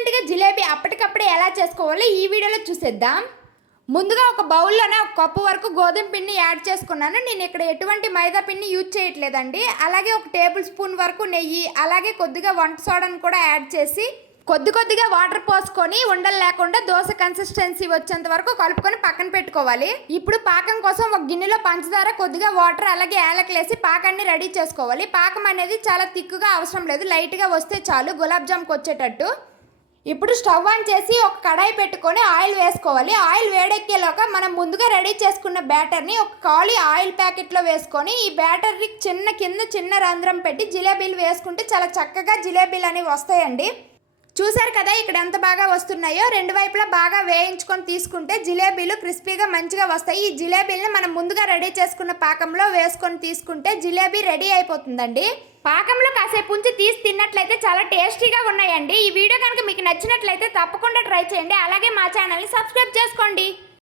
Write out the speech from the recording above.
ఇన్స్టెంట్గా జిలేబీ అప్పటికప్పుడే ఎలా చేసుకోవాలో ఈ వీడియోలో చూసేద్దాం. ముందుగా ఒక బౌల్లోనే ఒక కప్పు వరకు గోధుమ పిండిని యాడ్ చేసుకున్నాను. నేను ఇక్కడ ఎటువంటి మైదా పిండిని యూజ్ చేయట్లేదండి. అలాగే ఒక టేబుల్ స్పూన్ వరకు నెయ్యి, అలాగే కొద్దిగా వంట సోడాను కూడా యాడ్ చేసి కొద్దిగా వాటర్ పోసుకొని ఉండలు లేకుండా దోశ కన్సిస్టెన్సీ వచ్చేంత వరకు కలుపుకొని పక్కన పెట్టుకోవాలి. ఇప్పుడు పాకం కోసం ఒక గిన్నెలో పంచదార, కొద్దిగా వాటర్, అలాగే యాలకులేసి పాకాన్ని రెడీ చేసుకోవాలి. పాకం అనేది చాలా తిక్కుగా అవసరం లేదు, లైట్గా వస్తే చాలు గులాబ్ జామ్కి వచ్చేటట్టు. ఇప్పుడు స్టవ్ ఆన్ చేసి ఒక కడాయి పెట్టుకొని ఆయిల్ వేసుకోవాలి. ఆయిల్ వేడెక్కేలోగా మనం ముందుగా రెడీ చేసుకున్న బ్యాటర్ని ఒక ఖాళీ ఆయిల్ ప్యాకెట్లో వేసుకొని ఈ బ్యాటర్ని కింద చిన్న రంధ్రం పెట్టి జిలేబీలు వేసుకుంటే చాలా చక్కగా జిలేబీలు అనేవి వస్తాయండి. చూసారు కదా ఇక్కడ ఎంత బాగా వస్తున్నాయో. రెండు వైపులా బాగా వేయించుకొని తీసుకుంటే జిలేబీలు క్రిస్పీగా మంచిగా వస్తాయి. ఈ జిలేబీలను మనం ముందుగా రెడీ చేసుకున్న పాకంలో వేసుకొని తీసుకుంటే జిలేబీ రెడీ అయిపోతుందండి. పాకంలో కాసేపు ఉంచి తీసి తిన్నట్లయితే చాలా టేస్టీగా ఉన్నాయండి. ఈ వీడియో కనుక మీకు నచ్చినట్లయితే తప్పకుండా ట్రై చేయండి. అలాగే మా ఛానల్ని సబ్స్క్రైబ్ చేసుకోండి.